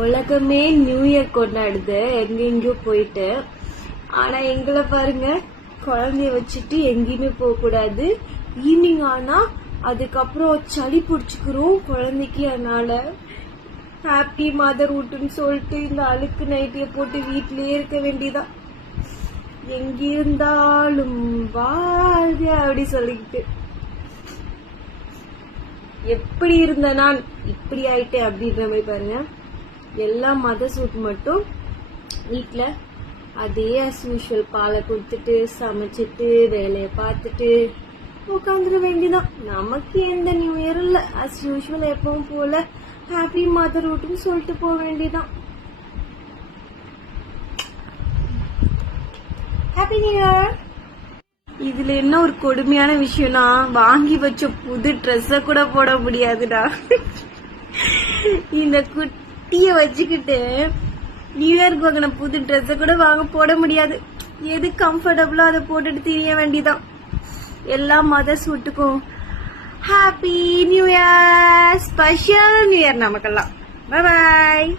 உலகமே new year கொண்டாடுது எங்கெங்கயோ போயிட்டு. ஆனா எங்களை பாருங்க, குழந்தைய வச்சுட்டு எங்கேயுமே போக கூடாது. ஈவினிங் ஆனா அதுக்கப்புறம் சளி பிடிச்சுக்கிறோம் குழந்தைக்கு. அதனால ஹாப்பி மதர்ஹுட்னு சொல்லிட்டு இந்த அழுக்கு நைட்டிய போட்டு வீட்லயே இருக்க வேண்டியதான். எங்கிருந்தாலும் வாழ்க அப்படி சொல்லிக்கிட்டு. எப்படி இருந்த நான் இப்படி ஆயிட்டேன் அப்படின்ற மாதிரி பாருங்க. எல்லா மதர்ஹுட் மட்டும் வீட்டுல அதே அஸ் யூஷுவல் பாலை கொடுத்துட்டு சமைச்சிட்டு வேலைய பார்த்துட்டு உட்காந்துட வேண்டியதான். நமக்கு எந்த நியூ இயர் இல்ல, அஸ் யூஷுவல் எப்பவும் போல ஹாப்பி மதர்ஹுட்னு சொல்லிட்டு போக வேண்டியதான். Happy new year. இதுல என்ன ஒரு கொடுமையான விஷயம்னா, வாங்கி வச்ச புது ட்ரெஸ்ஸ கூட போட முடியாதுடா. இந்த குட்டிய வச்சுக்கிட்டு நியூ இயர்க்கு வாங்கின புது ட்ரெஸ்ஸ கூட போட முடியாது. எது கம்ஃபர்டபுளோ அதை போட்டுட்டு திரிய வேண்டியதான். எல்லா மதர்ஹுட்டுக்கும் happy new year, special new year நமக்கெல்லாம். பை பாய்.